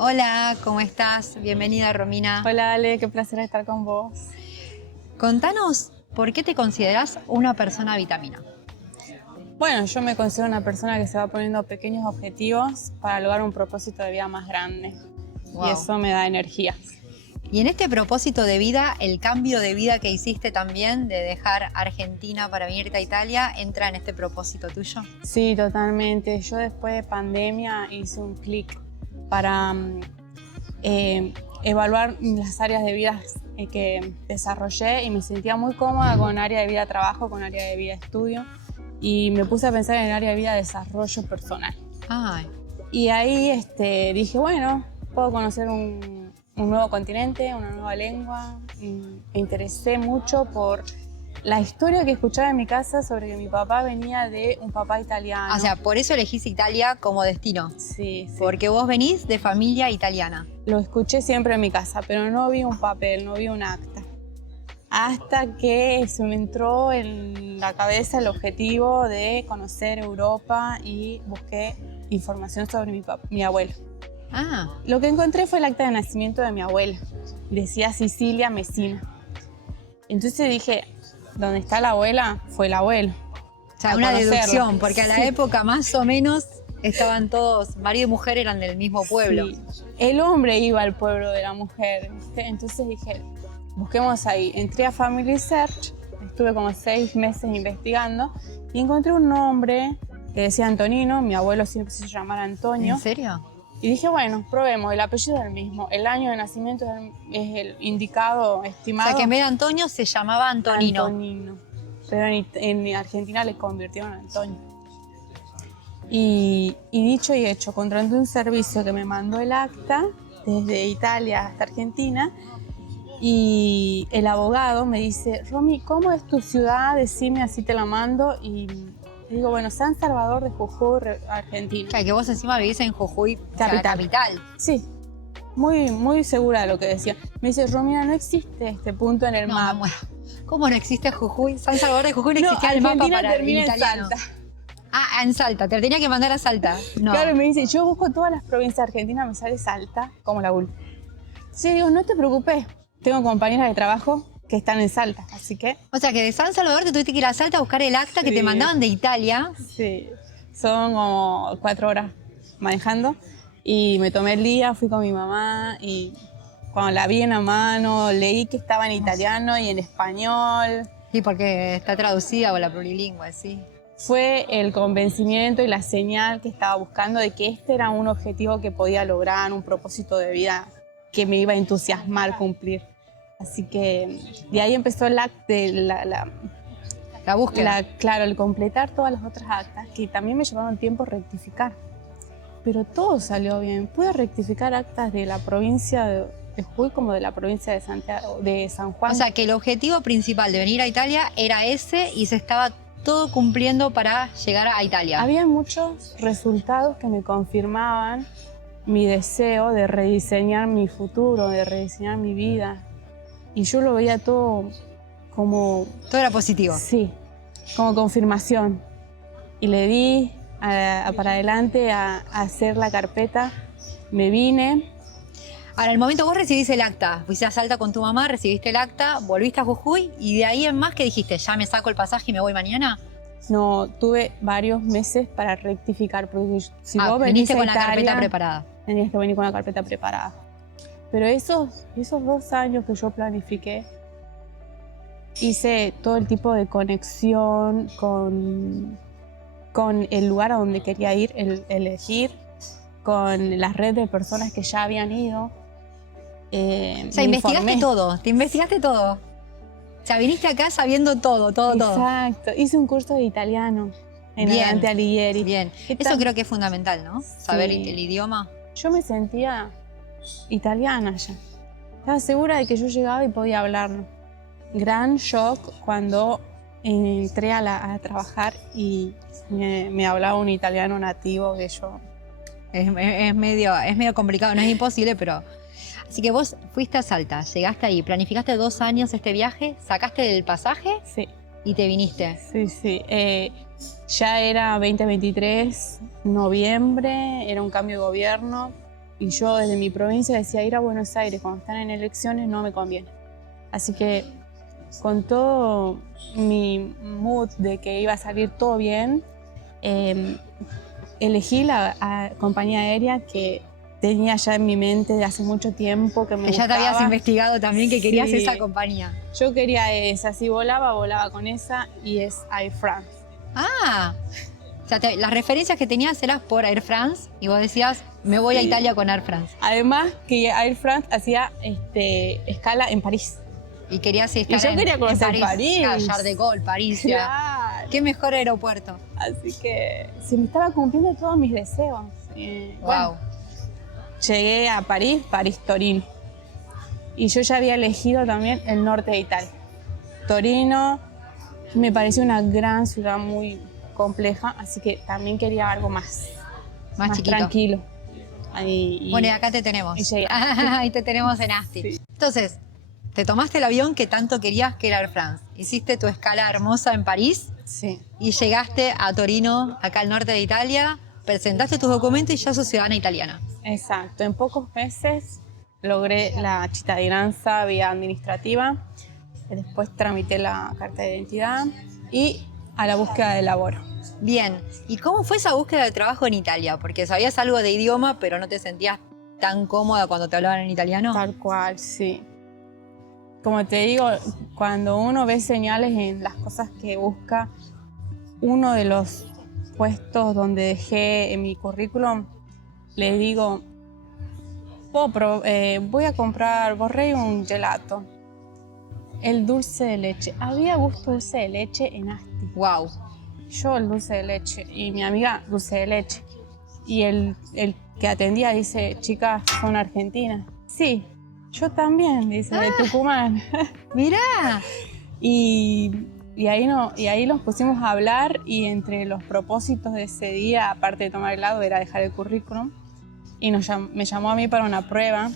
Hola, ¿cómo estás? Bienvenida, Romina. Hola Ale, qué placer estar con vos. Contanos, ¿por qué te consideras una persona vitamina? Bueno, yo me considero una persona que se va poniendo pequeños objetivos para lograr un propósito de vida más grande. Wow. Y eso me da energía. Y en este propósito de vida, el cambio de vida que hiciste también, de dejar Argentina para venirte a Italia, ¿entra en este propósito tuyo? Sí, totalmente. Yo después de pandemia hice un clic para evaluar las áreas de vida que desarrollé y me sentía muy cómoda con área de vida trabajo, con área de vida estudio y me puse a pensar en el área de vida desarrollo personal. Ay. Y ahí dije, bueno, puedo conocer un nuevo continente, una nueva lengua. Me interesé mucho por la historia que escuchaba en mi casa sobre que mi papá venía de un papá italiano. O sea, por eso elegís Italia como destino. Sí, sí. Porque vos venís de familia italiana. Lo escuché siempre en mi casa, pero no vi un papel, no vi un acta. Hasta que se me entró en la cabeza el objetivo de conocer Europa y busqué información sobre mi abuelo. Ah, Lo que encontré fue el acta de nacimiento de mi abuela. Decía Sicilia Messina. Entonces dije, ¿dónde está la abuela? Fue el abuelo. o sea, A una conocerlo. deducción, porque a la Sí. época más o menos estaban todos, marido y mujer eran del mismo pueblo. Sí. El hombre iba al pueblo de la mujer, ¿viste? Entonces dije, busquemos ahí. Entré a Family Search, estuve como 6 meses investigando y encontré un nombre que decía Antonino, mi abuelo siempre se llamara Antonio. ¿En serio? Y dije, bueno, probemos, el apellido es el mismo, el año de nacimiento es el indicado, O estimado. sea, que en vez de Antonio se llamaba Antonino. Antonino. Pero en Argentina le convirtieron en Antonio. Y dicho y hecho, contraté un servicio que me mandó el acta desde Italia hasta Argentina y el abogado me dice, Romy, ¿cómo es tu ciudad? Decime, así te la mando. Y digo, bueno, San Salvador de Jujuy, Argentina. O sea, que vos encima vivís en Jujuy, o sea, la Capital. capital. Sí, muy segura de lo que decía. Me dice, Romina, no existe este punto en el No, mapa. bueno, ¿cómo no existe Jujuy? San Salvador de Jujuy no existía el mapa Argentina para el termina en italiano. Salta. Ah, en Salta, te tenía que mandar a Salta. No. Claro, me dice, yo busco todas las provincias de Argentina, me sale Salta como la última. Sí, digo, no te preocupes, tengo compañeras de trabajo que están en Salta, así que... O sea, que de San Salvador te tuviste que ir a Salta a buscar el acta que Sí. te mandaban de Italia. Sí, son como 4 horas manejando y me tomé el día, fui con mi mamá y cuando la vi en la mano leí que estaba en italiano y en español. Sí, porque está traducida o la plurilingüe, sí. Fue el convencimiento y la señal que estaba buscando de que este era un objetivo que podía lograr, un propósito de vida que me iba a entusiasmar cumplir. Así que de ahí empezó la búsqueda. claro, el completar todas las otras actas, que también me llevaron tiempo rectificar. Pero todo salió bien. Pude rectificar actas de la provincia de Jujuy como de la provincia de Santiago, de San Juan. O sea, que el objetivo principal de venir a Italia era ese y se estaba todo cumpliendo para llegar a Italia. Había muchos resultados que me confirmaban mi deseo de rediseñar mi futuro, de rediseñar mi vida. Y yo lo veía todo como... Todo era positivo. Sí, como confirmación. Y le di para adelante a hacer la carpeta. Me vine. Ahora, el momento vos recibís el acta, fuiste a Salta con tu mamá, recibiste el acta, volviste a Jujuy y de ahí en más, ¿qué dijiste? ¿Ya me saco el pasaje y me voy mañana? No, tuve varios meses para rectificar, porque si vos venís viniste a con la Italia, carpeta preparada. tenías que venir con la carpeta preparada. Pero esos 2 años que yo planifiqué, hice todo el tipo de conexión con el lugar a donde quería ir, elegir, con las redes de personas que ya habían ido. O sea, investigaste todo, te investigaste todo. O sea, viniste acá sabiendo todo. Exacto, hice un curso de italiano en Bien. Dante Alighieri. Bien, ¿Qué eso tal? creo que es fundamental, ¿no? Saber Sí. el idioma. Yo me sentía italiana ya. Estaba segura de que yo llegaba y podía hablarlo. Gran shock cuando entré a trabajar y me hablaba un italiano nativo que yo... Es medio complicado, no es imposible, pero... Así que vos fuiste a Salta, llegaste ahí, planificaste 2 años este viaje, sacaste el pasaje Sí, y te viniste. sí. Ya era 2023, noviembre, era un cambio de gobierno. Y yo desde mi provincia decía, ir a Buenos Aires cuando están en elecciones no me conviene. Así que con todo mi mood de que iba a salir todo bien, elegí la compañía aérea que tenía ya en mi mente de hace mucho tiempo, que me Que ya te gustaba. habías investigado también que querías Sí. esa compañía. Yo quería esa, si volaba con esa, y es Air France. Ah, o sea, las referencias que tenías eran por Air France y vos decías, me voy a Italia con Air France. Además que Air France hacía escala en París. Y querías estar Y yo quería conocer París. Claro, Charles de Gaulle, París. Ya. Claro. Qué mejor aeropuerto. Así que se me estaba cumpliendo todos mis deseos. Wow. Bueno, llegué a París, París-Torino. Y yo ya había elegido también el norte de Italia. Torino me pareció una gran ciudad muy compleja, así que también quería algo más chiquito. tranquilo. Bueno, y acá te tenemos. y llegué. Ahí te tenemos en Asti. Sí. Entonces, te tomaste el avión que tanto querías, que era Air France. Hiciste tu escala hermosa en París Sí. y llegaste a Torino, acá al norte de Italia, presentaste tus documentos y ya sos ciudadana italiana. Exacto. En pocos meses logré la cittadinanza vía administrativa. Después tramité la carta de identidad y a la búsqueda de laboro. Bien, ¿y cómo fue esa búsqueda de trabajo en Italia? Porque sabías algo de idioma, pero no te sentías tan cómoda cuando te hablaban en italiano. Tal cual, sí. Como te digo, cuando uno ve señales en las cosas que busca, uno de los puestos donde dejé en mi currículum, le digo, voy a comprar, vorrei un gelato. El dulce de leche. Había gusto dulce de leche en Asti. Wow. Yo el dulce de leche y mi amiga dulce de leche. Y el que atendía dice, chicas, ¿son argentinas? Sí, yo también, dice, de Tucumán. Mirá. Y ahí nos pusimos a hablar y entre los propósitos de ese día, aparte de tomar helado, era dejar el currículum. Y me llamó a mí para una prueba.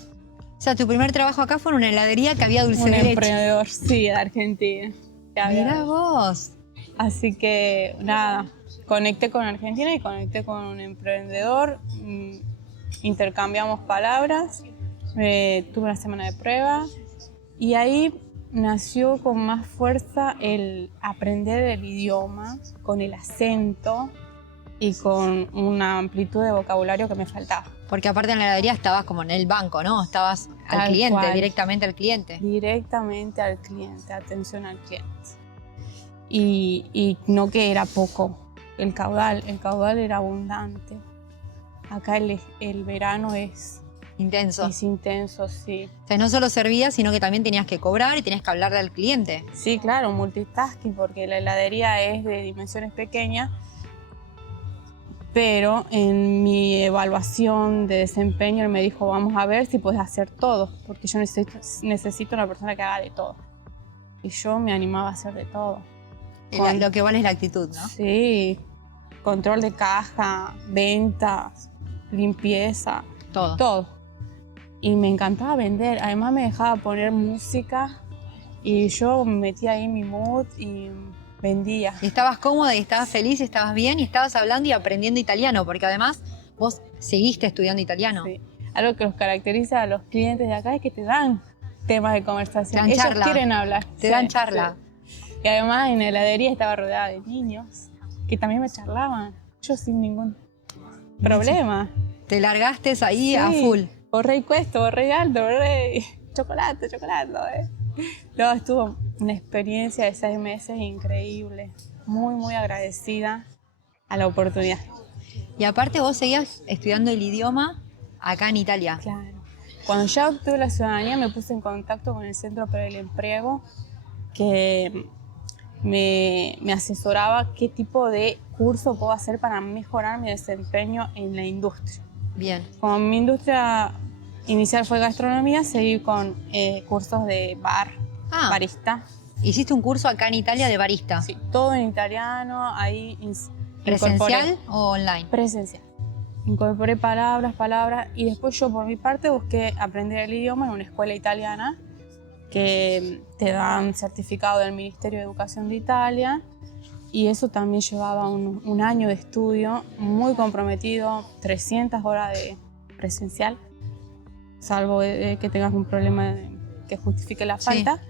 O sea, tu primer trabajo acá fue en una heladería que había dulce Un de leche. emprendedor, sí, de Argentina. Mirá vos. Así que nada, conecté con Argentina y conecté con un emprendedor. Intercambiamos palabras, tuve una semana de prueba y ahí nació con más fuerza el aprender el idioma, con el acento y con una amplitud de vocabulario que me faltaba. Porque aparte en la heladería estabas como en el banco, ¿no? Estabas al Tal cliente, cual. directamente al cliente. Directamente al cliente, atención al cliente. Y no que era poco, el caudal era abundante. Acá el verano es Intenso. Es intenso, sí. O sea, no solo servías, sino que también tenías que cobrar y tenías que hablarle al cliente. Sí, claro, multitasking, porque la heladería es de dimensiones pequeñas, pero en mi evaluación de desempeño él me dijo, vamos a ver si puedes hacer todo, porque yo necesito una persona que haga de todo. Y yo me animaba a hacer de todo. Lo que vale es la actitud, ¿no? Sí, control de caja, ventas, limpieza, Todo. todo. Y me encantaba vender, además me dejaba poner música y yo metía ahí mi mood y vendía. Y estabas cómoda y estabas feliz y estabas bien y estabas hablando y aprendiendo italiano, porque además vos seguiste estudiando italiano. Sí. Algo que los caracteriza a los clientes de acá es que te dan temas de conversación. Te dan Ellos charla. quieren hablar. Te dan charla. Sí. Y además en la heladería estaba rodeada de niños que también me charlaban. Yo sin ningún problema. Te largaste ahí Sí. a full. Vorrei questo, vorrei alto, vorrei chocolate. No, estuvo una experiencia de 6 meses increíble. Muy, muy agradecida a la oportunidad. Y aparte vos seguías estudiando el idioma acá en Italia. Claro. Cuando ya obtuve la ciudadanía me puse en contacto con el Centro para el Empleo que me asesoraba qué tipo de curso puedo hacer para mejorar mi desempeño en la industria. Bien. Como mi industria inicial fue gastronomía, seguí con cursos de barista. ¿Hiciste un curso acá en Italia de barista? Sí, todo en italiano, ahí ¿Presencial o online? Presencial. Incorporé palabras y después yo por mi parte busqué aprender el idioma en una escuela italiana que te dan certificado del Ministerio de Educación de Italia y eso también llevaba un año de estudio muy comprometido, 300 horas de presencial. salvo que tengas un problema que justifique la falta. Sí.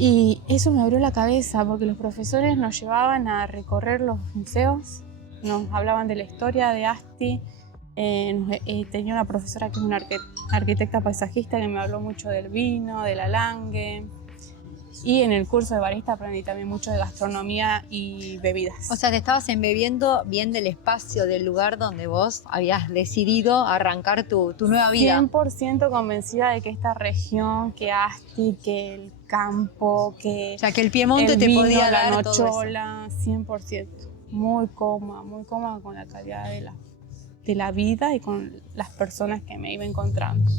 Y eso me abrió la cabeza porque los profesores nos llevaban a recorrer los museos, nos hablaban de la historia de Asti. Tenía una profesora que es una arquitecta paisajista que me habló mucho del vino, del alangue. Y en el curso de barista aprendí también mucho de gastronomía y bebidas. O sea, te estabas embebiendo bien del espacio, del lugar donde vos habías decidido arrancar tu nueva vida. 100% convencida de que esta región, que Asti, que el campo, que o sea, que el Piemonte el te vino, podía la dar nochola, 100%. Muy cómoda con la calidad de la vida y con las personas que me iba encontrando.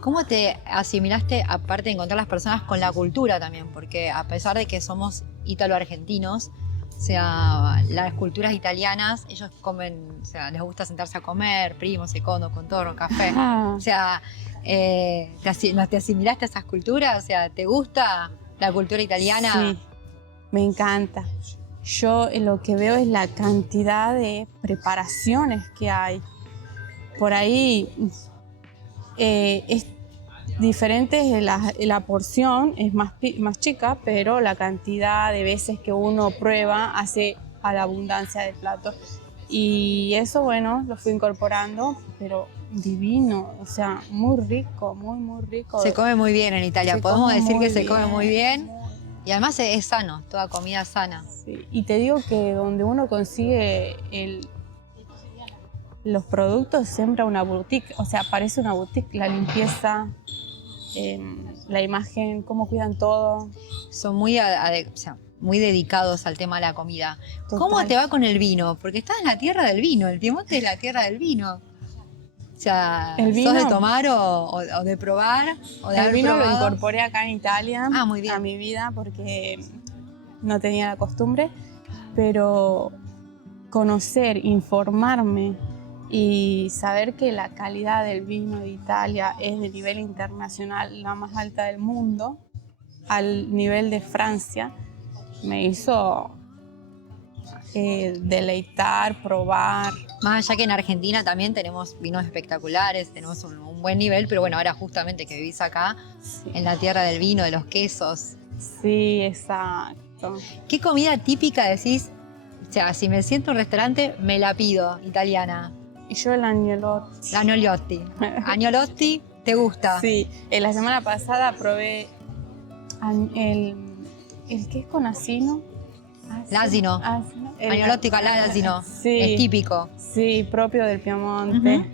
¿Cómo te asimilaste, aparte de encontrar las personas, con la cultura también? Porque a pesar de que somos ítalo-argentinos, o sea, las culturas italianas, ellos comen, o sea, les gusta sentarse a comer, primo, secondo, contorno, café. O sea, ¿te asimilaste a esas culturas? O sea, ¿te gusta la cultura italiana? Sí, me encanta. Yo lo que veo es la cantidad de preparaciones que hay. Por ahí es diferente, la porción es más chica, pero la cantidad de veces que uno prueba hace a la abundancia del plato. Y eso, bueno, lo fui incorporando, pero divino, o sea, muy rico, muy rico. Se come muy bien en Italia, podemos decir que se come muy bien. Y además es sano, toda comida sana. Sí. Y te digo que donde uno consigue los productos, siempre una boutique, o sea, parece una boutique, la limpieza, la imagen, cómo cuidan todo. Son muy, o sea, muy dedicados al tema de la comida. Total. ¿Cómo te va con el vino? Porque estás en la tierra del vino, el Piemonte es la tierra del vino. O sea, ¿sos de tomar o de probar? O de el vino probado? lo incorporé acá en Italia muy bien. a mi vida porque no tenía la costumbre, pero conocer, informarme y saber que la calidad del vino de Italia es de nivel internacional, la más alta del mundo, al nivel de Francia, me hizo deleitar, probar. Más allá que en Argentina también tenemos vinos espectaculares, tenemos un buen nivel, pero bueno, ahora justamente que vivís acá, sí, en la tierra del vino, de los quesos. Sí, exacto. ¿Qué comida típica decís? O sea, si me siento en un restaurante, me la pido, italiana. Y yo el agnolotti. La agnolotti. ¿Agnolotti te gusta? Sí, la semana pasada probé el que es con asino. L'asino. Agnolotti con l'asino. Sí. Es típico. Sí, propio del Piemonte.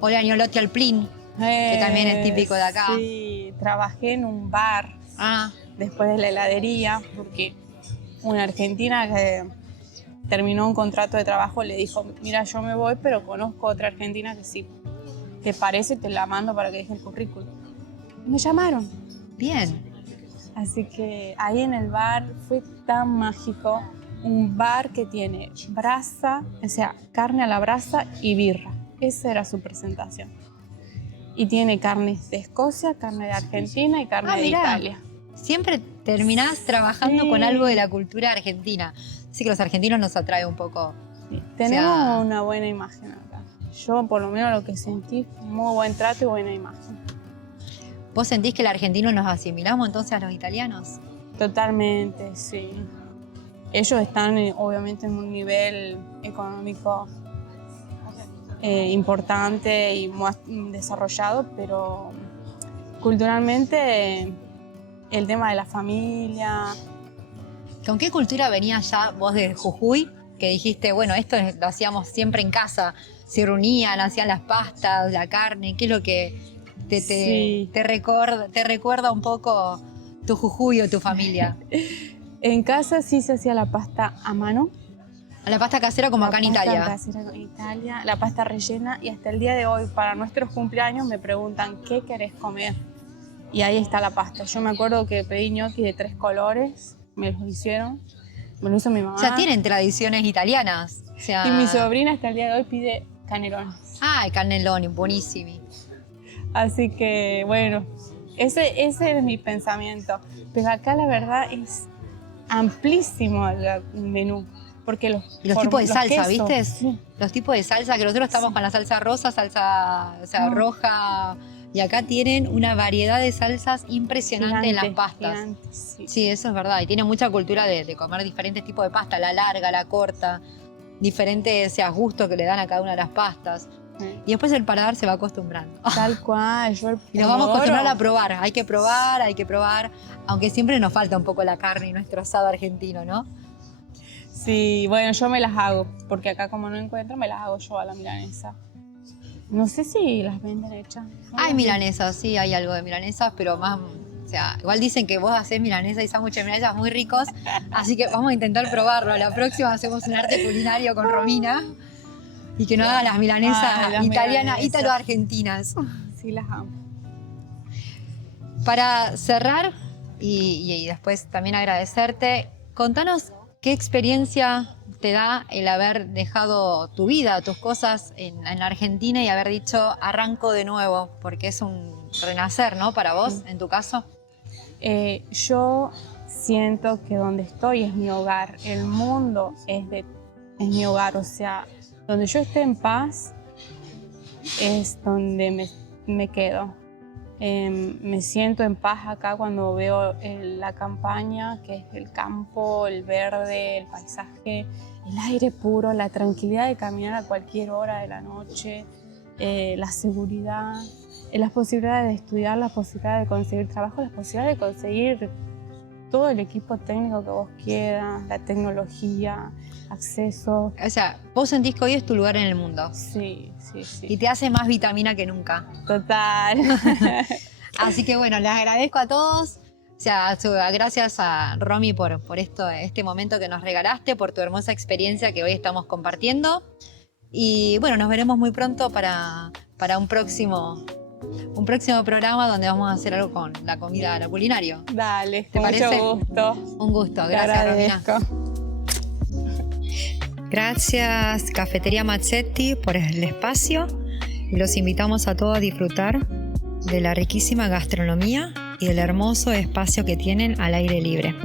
O el agnolotti al plin, que también es típico de acá. Sí, trabajé en un bar después de la heladería, porque una argentina que terminó un contrato de trabajo le dijo, mira, yo me voy, pero conozco otra argentina que si te parece te la mando para que deje el currículum. Y me llamaron. Bien. Así que ahí en el bar fue tan mágico, un bar que tiene brasa, o sea, carne a la brasa y birra. Esa era su presentación. Y tiene carnes de Escocia, carne de Argentina y carne de Italia. Siempre terminás trabajando con algo de la cultura argentina. Así que los argentinos nos atrae un poco. Sí, tenemos una buena imagen acá. Yo por lo menos lo que sentí, muy buen trato y buena imagen. ¿Vos sentís que el argentino nos asimilamos entonces a los italianos? Totalmente, sí. Ellos están obviamente en un nivel económico importante y más desarrollado, pero culturalmente el tema de la familia. ¿Con qué cultura venías ya vos de Jujuy? Que dijiste, bueno, esto lo hacíamos siempre en casa. Se reunían, hacían las pastas, la carne. ¿Qué es lo que te recuerda un poco tu Jujuy o tu familia? En casa sí se hacía la pasta a mano. La pasta casera como acá en Italia. La pasta casera en Italia, la pasta rellena. Y hasta el día de hoy, para nuestros cumpleaños, me preguntan, ¿qué querés comer? Y ahí está la pasta. Yo me acuerdo que pedí gnocchi de 3 colores, me los hicieron, me lo hizo mi mamá. O sea, tienen tradiciones italianas. O sea... Y mi sobrina hasta el día de hoy pide canelones. El cannelloni, buenísimo. Así que, bueno, ese es mi pensamiento. Pero acá la verdad es amplísimo el menú. Porque Y los tipos de los salsa, quesos, ¿viste? sí. Los tipos de salsa, que nosotros estamos con la salsa rosa, salsa, o sea, roja, y acá tienen una variedad de salsas impresionante en las pastas. Gigante, sí. Sí, eso es verdad. Y tienen mucha cultura de comer diferentes tipos de pasta, la larga, la corta, diferentes gustos que le dan a cada una de las pastas. Sí. Y después el paladar se va acostumbrando. Tal cual. Y nos vamos a acostumbrar a probar. Hay que probar. Aunque siempre nos falta un poco la carne y nuestro asado argentino, ¿no? Sí, bueno, yo me las hago, porque acá como no encuentro, me las hago yo a la milanesa. No sé si las venden hechas. Hay milanesas, sí, hay algo de milanesas, pero más... O sea, igual dicen que vos hacés milanesa y sándwiches de milanesas muy ricos, así que vamos a intentar probarlo. La próxima hacemos un arte culinario con Romina y que nos haga las milanesas las italianas, milanesas. ítalo-argentinas. Sí, las amo. Para cerrar y después también agradecerte, contanos qué experiencia te da el haber dejado tu vida, tus cosas en Argentina y haber dicho arranco de nuevo, porque es un renacer, ¿no? Para vos, en tu caso. Yo siento que donde estoy es mi hogar, el mundo es mi hogar, o sea, donde yo esté en paz es donde me quedo. Me siento en paz acá cuando veo la campaña, que es el campo, el verde, el paisaje, el aire puro, la tranquilidad de caminar a cualquier hora de la noche, la seguridad, las posibilidades de estudiar, las posibilidades de conseguir trabajo, las posibilidades de conseguir todo el equipo técnico que vos quieras, la tecnología, acceso. O sea, vos sentís que hoy es tu lugar en el mundo. Sí, sí, sí. Y te hace más vitamina que nunca. Total. Así que bueno, les agradezco a todos. O sea, gracias a Romy por este momento que nos regalaste, por tu hermosa experiencia que hoy estamos compartiendo. Y bueno, nos veremos muy pronto para un próximo programa donde vamos a hacer algo con la comida, la culinario. Dale, ¿Te con parece? Mucho gusto. Un gusto, Te gracias Romina. agradezco. Gracias Cafetería Mazzetti por el espacio y los invitamos a todos a disfrutar de la riquísima gastronomía y el hermoso espacio que tienen al aire libre.